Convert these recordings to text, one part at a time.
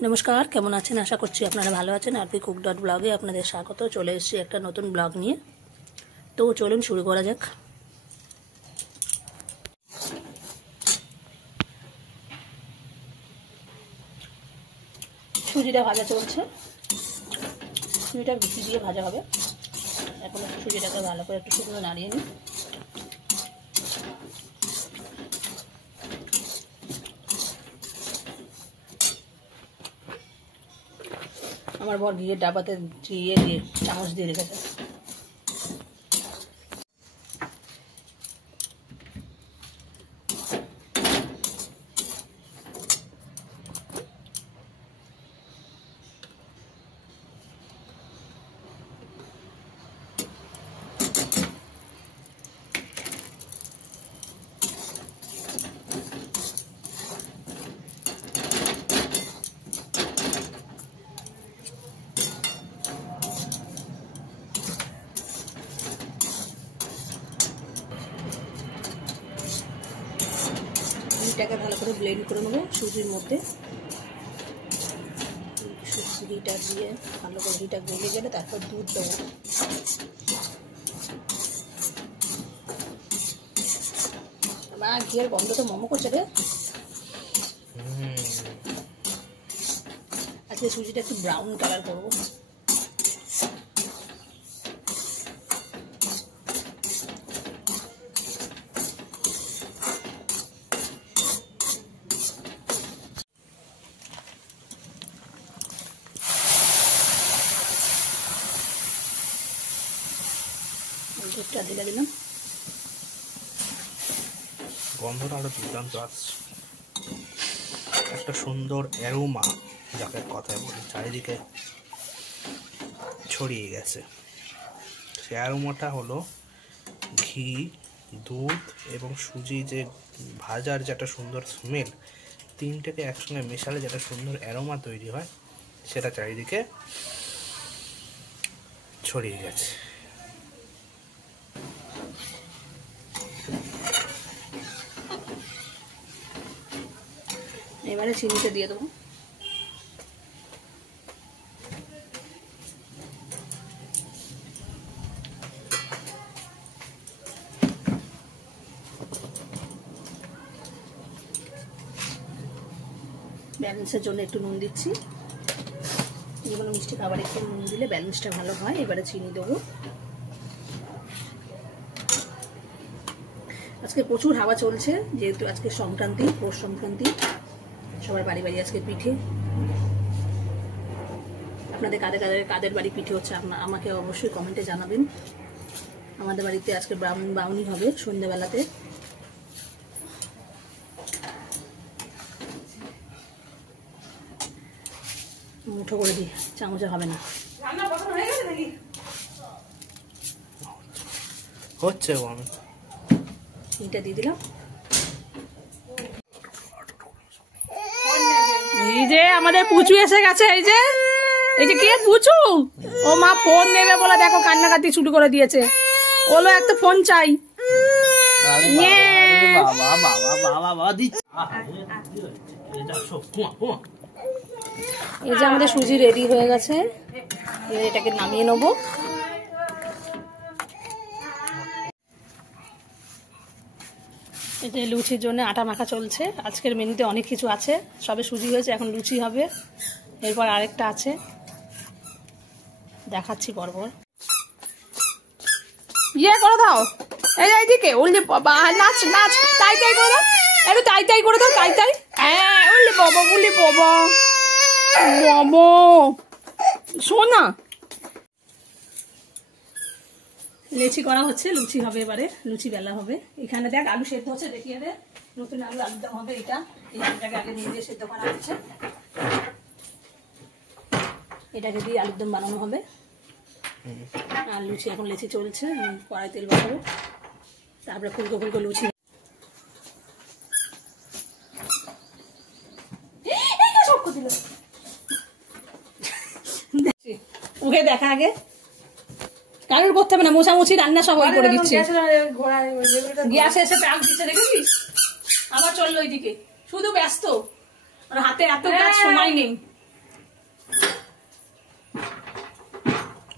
नमस्कार केमन आছেন आशा करছি আপনারা ভালো আছেন। আরপি কুক ডট ব্লগে আপনাদের স্বাগত। চলে এসেছি একটা নতুন ব্লগ নিয়ে। তো চলুন শুরু করা যাক। সুজিটা ভাজা চলছে। সুজিটা ঘি দিয়ে ভাজা হবে। এখন সুজিটাকে ভালো করে একটু শুকনো নাড়িয়ে নিই। আমার বর ঘিয়ের ডাবাতে দিয়ে চামচ দিয়ে রেখেছে। ঘিটাকে ভালো করে ব্লেন্ড করে নেবো সুজির মধ্যে। ঘিটা দিয়ে ভালো করে ঘিটা গলে গেলে তারপর দুধ দেবো। মা ঘিয়ের গন্ধ তো মোমো করছে রে। আজকে সুজিটা একটু ব্রাউন কালার করবো। দুধটা ঢেলে দিলাম। গন্ধটা আরো দুর্দান্ত আসছে। একটা সুন্দর অ্যারোমা যাকে কথায় বলি চারিদিকে ছড়িয়ে গেছে। সে অ্যারোমাটা হলো ঘি, দুধ এবং সুজি যে ভাজার যেটা সুন্দর স্মেল, তিনটেকে একসঙ্গে মেশালে যেটা সুন্দর অ্যারোমা তৈরি হয় সেটা চারিদিকে ছড়িয়ে গেছে। এবারে চিনিটা দিয়ে দেবো। ব্যালেন্সের জন্য একটু নুন দিচ্ছি। যেগুলো মিষ্টি খাবার একটু নুন দিলে ব্যালেন্সটা ভালো হয়। এবারে চিনি দেবো। আজকে প্রচুর হাওয়া চলছে, যেহেতু আজকে সংক্রান্তি, পৌষ সংক্রান্তি। সবার বাড়ি বাড়ি আজকে পিঠে। আপনাদের কাদের বাড়ি পিঠে হচ্ছে আমাকে অবশ্যই কমেন্টে জানাবেন। আমাদের বাড়িতে আজকে ব্রাউনি হবে সন্ধ্যাবেলাতে। মুঠো করে দিই, চামচে হবে না। হচ্ছে চিনিটা দিয়ে দিলাম। এই যে আমাদের পুচু এসে গেছে। এই যে কে পুচু? ও মা ফোন নেবে বলে দেখো কান্নাকাটি শুরু করে দিয়েছে। ওলো একটা ফোন চাই। এই যে আমাদের সুজি রেডি হয়ে গেছে। এটাকে নামিয়ে নেবো। এই যে লুচির জন্য আটা মাখা চলছে। আজকের মেনুতে অনেক কিছু আছে। সবে সুজি হয়েছে, এখন লুচি হবে। এরপর আরেকটা আছে, দেখাচ্ছি পরপর। ইয়ে করে দাও, এইদিকে উল্লি নাচ নাচ, তাই তাই করে দাও, একটু তাই তাই করে দাও, তাই তাই। হ্যাঁ উল্লি বাবা, উল্লি বাবা বাবা শোনা। লেচি করা হচ্ছে, লুচি হবে। এবারে লুচি বেলা হবে। এখানে দেখ আলু সেদ্ধ হচ্ছে, দেখিয়ে দে। নতুন আলুর দম হবে এটা। এই আলুটাকে আগে নিয়ে দিয়ে সেদ্ধ করা হচ্ছে। এটাকে দিয়ে আলুর দম বানানো হবে। আর লুচি এখন লেচি চলছে। কড়াই তেল বসাবো, তারপরে ফুলকো ফুলকো লুচি। ওকে দেখা আগে কারোর করতে হবে না, মোছামুছি রান্না সব ওই করে দিচ্ছে। গ্যাসে এসে প্যাক দিচ্ছে, দেখেছিস? আবার চললো ওইদিকে, শুধু ব্যস্ত। আর হাতে এত কাজ, সময় নেই।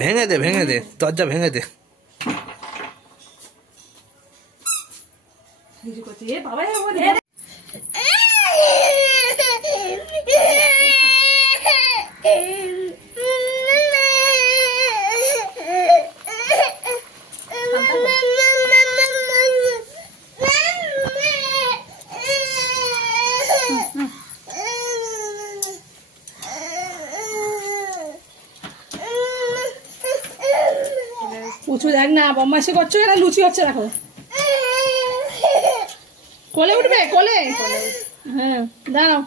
ভেঙে দে, ভেঙে দে, দরজা ভেঙে দে। উঁচু দেখ না, বদমাইশি করছো কেন? লুচি হচ্ছে দেখো। কোলে উঠবে, কোলে। হ্যাঁ দাঁড়াও,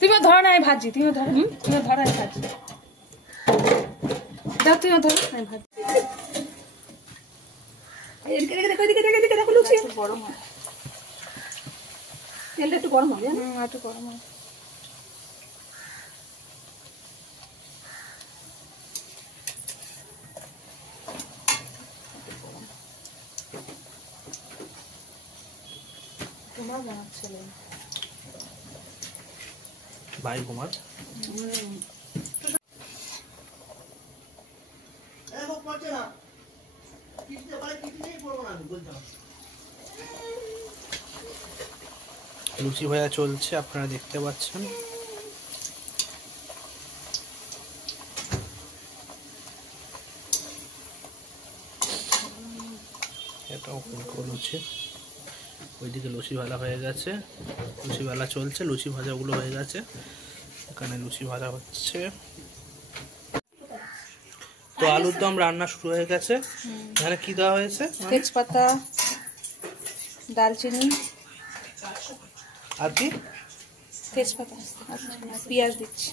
তুমিও ধরো না, আমি ভাজি। তুমিও ধরো, তুমিও ধরো, আমি ভাজি। যাও, তুমিও ধরো, আমি ভাজি। দেখো লুচি গরম হয়, তেলটা একটু গরম হবে। একটু গরম হয়। ভাই কুমার লুচি ভাজা চলছে, আপনারা দেখতে পাচ্ছেন। এটাও লুচি, ওইদিকে লুচি ভাজা হয়ে গেছে, লুচি ভাজা চলছে, লুচি ভাজাগুলো হয়ে গেছে, এখানে লুচি ভাজা হচ্ছে। তো আলুর দম রান্না শুরু হয়ে গেছে। এখানে কি দেওয়া হয়েছে? তেজপাতা, দালচিনি আর কি? তেজপাতা, পেঁয়াজ দিচ্ছি।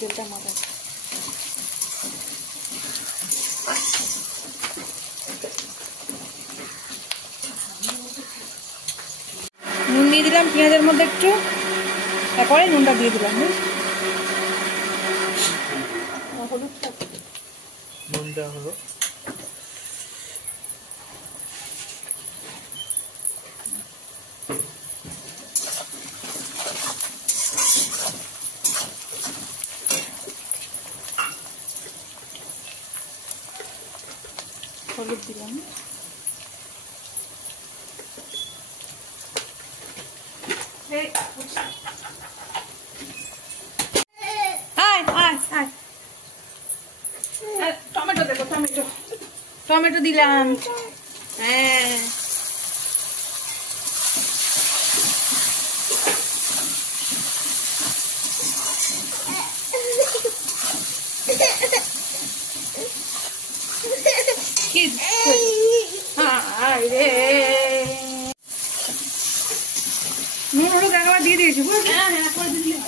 তেলটা মাথা নুন দিয়ে দিলাম পেঁয়াজের মধ্যে একটু, তারপরে নুনটা দিয়ে দিলাম। নুন দেওয়া হলো, হলুদ দিলাম, টমেটো দেবো, টমেটো টমেটো দিলাম। হ্যাঁ নুন হলুদ একবার দিয়ে দিয়েছি। হ্যাঁ হ্যাঁ একবার দিয়ে দিলে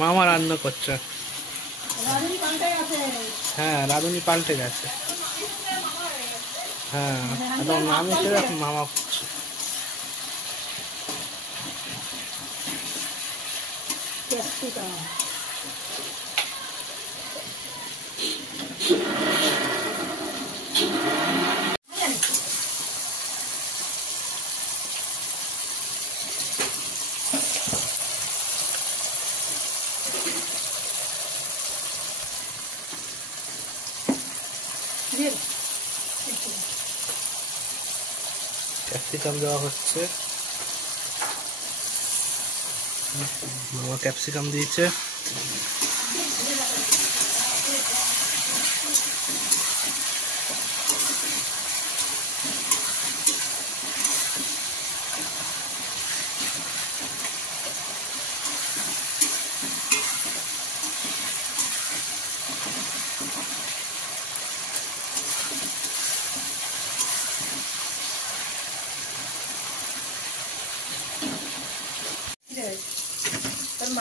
মামা রান্না করছে। হ্যাঁ রাঁধুনি পাল্টে গেছে। হ্যাঁ একদম নাম এসে মামা করছে। ক্যাপসিকাম দেওয়া হচ্ছে, মামা ক্যাপসিকাম দিয়েছে।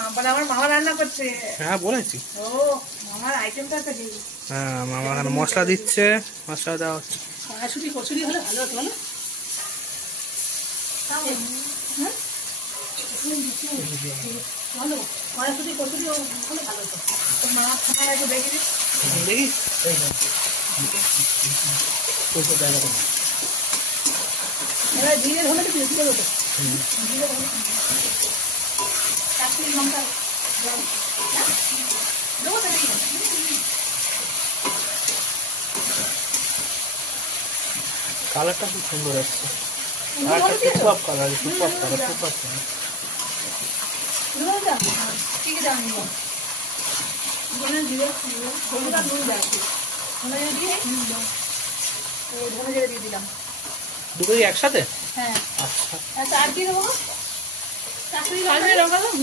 আমার মামা রান্না করছে। হ্যাঁ বলেছি। ও মামার আইটেমটা তো হেভি। হ্যাঁ মামা এখানে মশলা দিচ্ছে, মশলা দেওয়া হচ্ছে। কড়াইশুঁটি কচুরি হলে ভালো হতো বলো। হ্যাঁ ভালো কড়াইশুঁটি কচুরি হলে ভালো হতো। মা খাবার একটু দেখে দিস দেখি এবার জিরে হলে তো জিরে হতো। জিরে হলে কাশ্মীরি লঙ্কা দেবো তো নাকি? কালারটা খুব সুন্দর আসছে। কালারটা super colour, super colour, super colour. ঠিক আছে আমি জিরে হলুদ আর নুন দেয় ধনে দিয়ে ধনে জিরে দিয়ে দিলাম। দুটো কি একসাথে? হ্যাঁ আচ্ছা আচ্ছা আর দিয়ে দেবো কাশ্মীরি লঙ্কা দেবো।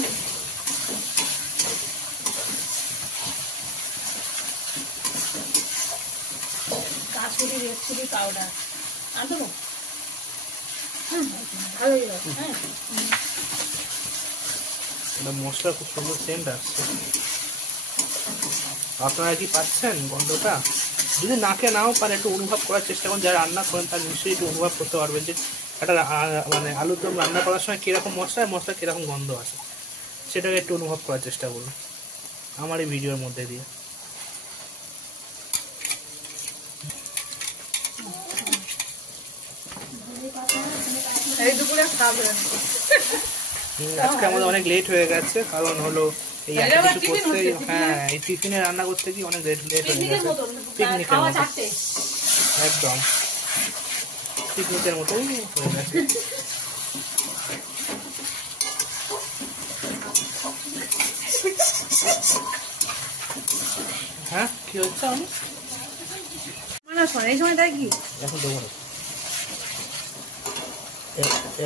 কাশ্মীরি রেড চিলি পাউডার আর দেবো। ভালো হয়ে যাবে। হ্যাঁ এটা মশলা খুব সুন্দর সেন্ট আসছে। আপনারা কি পাচ্ছেন গন্ধটা? যদি নাকে নাও পারে একটু অনুভব করার চেষ্টা করুন। যারা রান্না করেন তারা নিশ্চয়ই একটু অনুভব করতে পারবেন যে একটা মানে আলুর দম রান্না করার সময় কীরকম মশলা কীরকম গন্ধ আসে, সেটাকে একটু অনুভব করার চেষ্টা করুন আমার এই ভিডিওর মধ্যে দিয়ে। এই দুপুরে খাবেন। আজকে আমাদের অনেক লেট হয়ে গেছে, কারণ হলো এই এত কিছু করতে, হ্যাঁ এই টিফিনে রান্না করতে গিয়ে অনেক লেট হয়ে গেছে। পিকনিকের মতো একদম পিকনিকের মতোই হয়ে গেছে। হ্যাঁ কি হচ্ছে? আমি এই সময় তাই কি এখন দেবো না,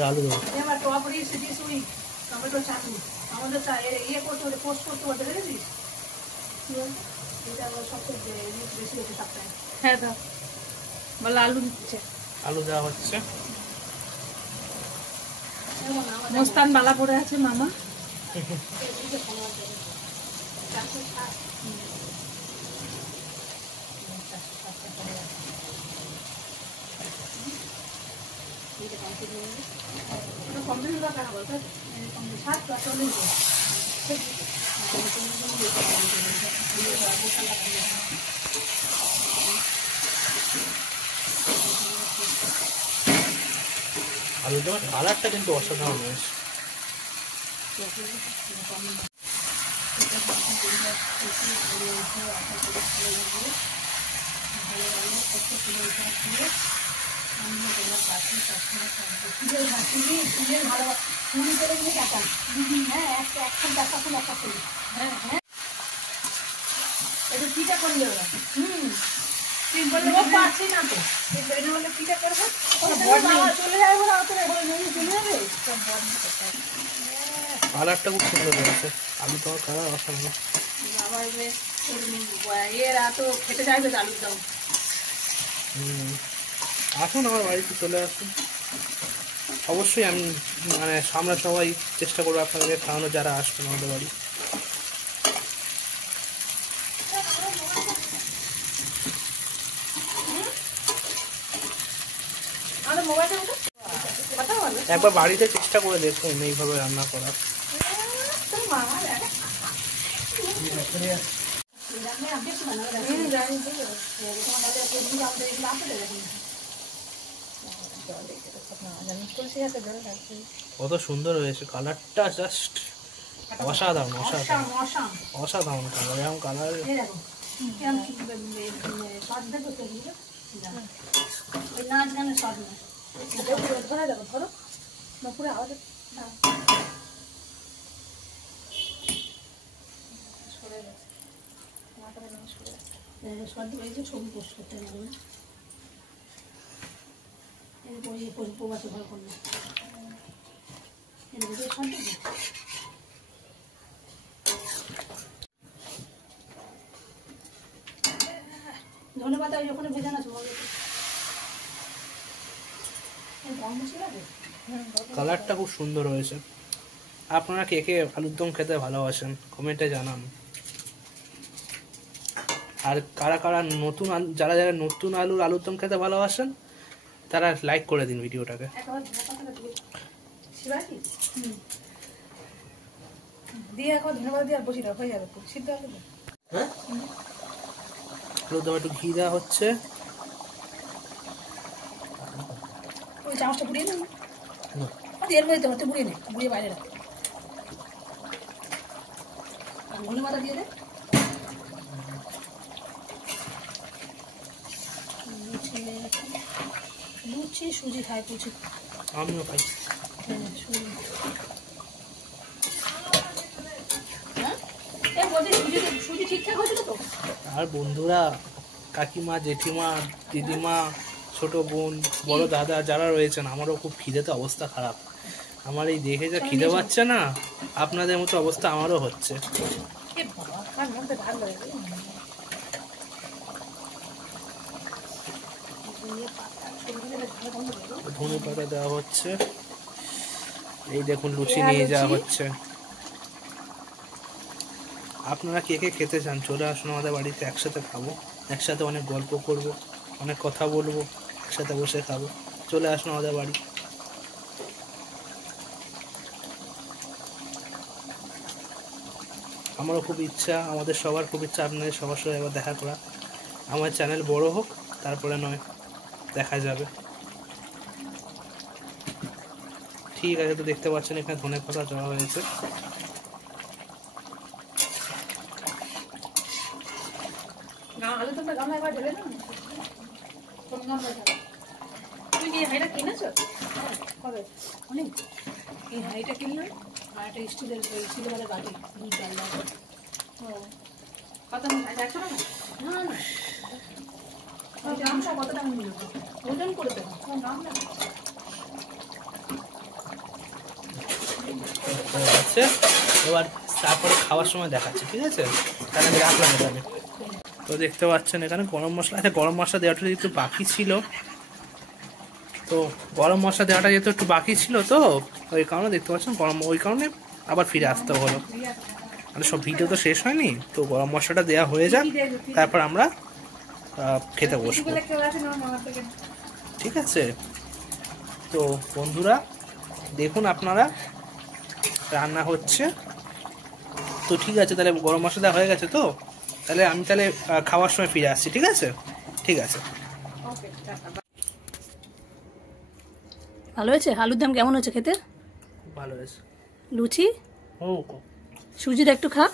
আলু দেবো। এবার টপারি সিটিস উই টমেটো চাটনি আমাদের ইয়ে করতে হলে পোস্ট করতে বলতে পেরেছিস কি বলতো এটা আবার সবচেয়ে বেশি হচ্ছে সপ্তাহে। হ্যাঁ তো বলে আলু দিচ্ছে, আলু দেওয়া হচ্ছে। মস্তান বালা পড়ে আছে মামা। আলু দেওয়ার কালারটা কিন্তু অসাধারণ হয়েছে। একটু পিঠা করলে পাচ্ছি না তো বলে পিঠা করবো চলে যাবে চলে যাবে। কালারটা খুব সুন্দর হয়েছে, আলু দেওয়ার কালার অসাধারণ। আবার এরা তো খেতে চাইবে আলুর দম। আসুন আমার বাড়িতে চলে আসুন, অবশ্যই আমি মানে আমরা সবাই চেষ্টা করবো আপনাদেরকে খাওয়ানো যারা আসবেন আমাদের বাড়ি। একবার বাড়িতে চেষ্টা করে দেখুন এইভাবে রান্না করার। কত সুন্দর হয়েছে কালারটা, জাস্ট অসাধারণ অসাধারণ অসাধারণ কালার। এরকম কালার নাচ গানের শট না ধরে দেখো ধরো পুরো আওয়াজ ছবি পোস্ট করতে হবে প্রবাসে ভালো করলে ধন্যবাদ। ওখানে ভেজানো আছে কালারটা খুব সুন্দর হয়েছে। আপনারা কে কে আলুর দম খেতে ভালোবাসেন কমেন্টে জানান। আর কারা কারা নতুন যারা যারা নতুন আলুর দম খেতে ভালোবাসেন তারা লাইক করে দিন ভিডিওটাকে। আলুর দম একটু ঘি দেওয়া হচ্ছে। ওই চামচটা পুড়িয়ে নেন, এর মধ্যে তোমার পুড়িয়ে নে, পুড়িয়ে বাইরে রাখ। আর ধনে পাতা দিয়ে দে। লুচি সুজি খাই পুচি, আমিও খাই। সুজি ঠিকঠাক হয়েছিল তো? আর বন্ধুরা, কাকিমা, জেঠিমা, দিদিমা, ছোট বোন, বড় দাদা যারা রয়েছেন, আমারও খুব খিদেতে অবস্থা খারাপ। আমার এই দেখে যা খিদে পাচ্ছে না, আপনাদের মতো অবস্থা আমারও হচ্ছে। ধনে পাতা দেওয়া হচ্ছে, এই দেখুন লুচি নিয়ে যাওয়া হচ্ছে। আপনারা কে কে খেতে চান চলে আসুন আমাদের বাড়িতে, একসাথে খাবো, একসাথে অনেক গল্প করব, অনেক কথা বলবো, একসাথে বসে খাবো। চলে আসুন আমাদের বাড়ি। আমারও খুব ইচ্ছা, আমাদের সবার খুব ইচ্ছা আপনাদের সবার সাথে একবার দেখা করা। আমার চ্যানেল বড় হোক, তারপরে নয় দেখা যাবে। ঠিক আছে, তো দেখতে পাচ্ছেন এখানে ধনে পাতা দেওয়া হয়েছে। তুই এই হাঁড়িটা কিনেছো? কবে? অনেক। এই হাঁড়িটা কিনলাম আর একটা স্টিলের সিলভারের বাটি, দুই চাল লাগে। ও কত নিয়ে? 100 টাকা? না না, দামটা কত টাকা নিল? ওজন করে দেবো, দাম না। এবার তারপরে খাওয়ার সময় দেখাচ্ছি, ঠিক আছে? তাহলে আমি রাখলাম এখানে। তো দেখতে পাচ্ছেন এখানে গরম মশলা আছে। গরম মশলা দেওয়াটা যেহেতু বাকি ছিল, তো গরম মশলা দেওয়াটা যেহেতু একটু বাকি ছিল, তো ওই কারণে দেখতে পাচ্ছেন ওই কারণে আবার ফিরে আসতে হলো। মানে সব ভিডিও তো শেষ হয়নি, তো গরম মশলাটা দেওয়া হয়ে যাক, তারপর আমরা খেতে বসবো, ঠিক আছে? তো বন্ধুরা দেখুন আপনারা, রান্না হচ্ছে তো, ঠিক আছে? তাহলে গরম মশলা দেওয়া হয়ে গেছে, তো তাহলে আমি তাহলে খাওয়ার সময় ফিরে আসছি, ঠিক আছে? ঠিক আছে। ভালো হয়েছে? আলুর দম কেমন হয়েছে খেতে? খুব ভালো হয়েছে। লুচি ও সুজির একটু খা।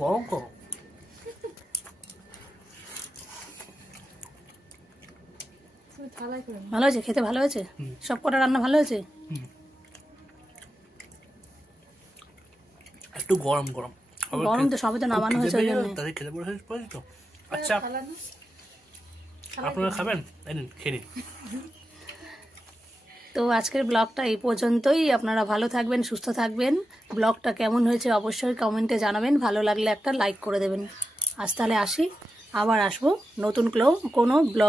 গরম কর। ভালো হয়েছে খেতে? ভালো হয়েছে? সব কটা রান্না ভালো হয়েছে? একটু গরম গরম গরম তো, সবে তো নামানো হয়েছে ওই জন্য। তাদের খেতে পড়েছে তো। আচ্ছা, আপনারা খাবেন? খেয়ে নিন। তো আজকের ব্লগটা এই পর্যন্তই। আপনারা ভালো থাকবেন, সুস্থ থাকবেন। ব্লগটা কেমন হয়েছে অবশ্যই কমেন্টে জানাবেন। ভালো লাগলে একটা লাইক করে দেবেন। আজ তাহলে আসি, আবার আসবো নতুন কোনো ব্লগ।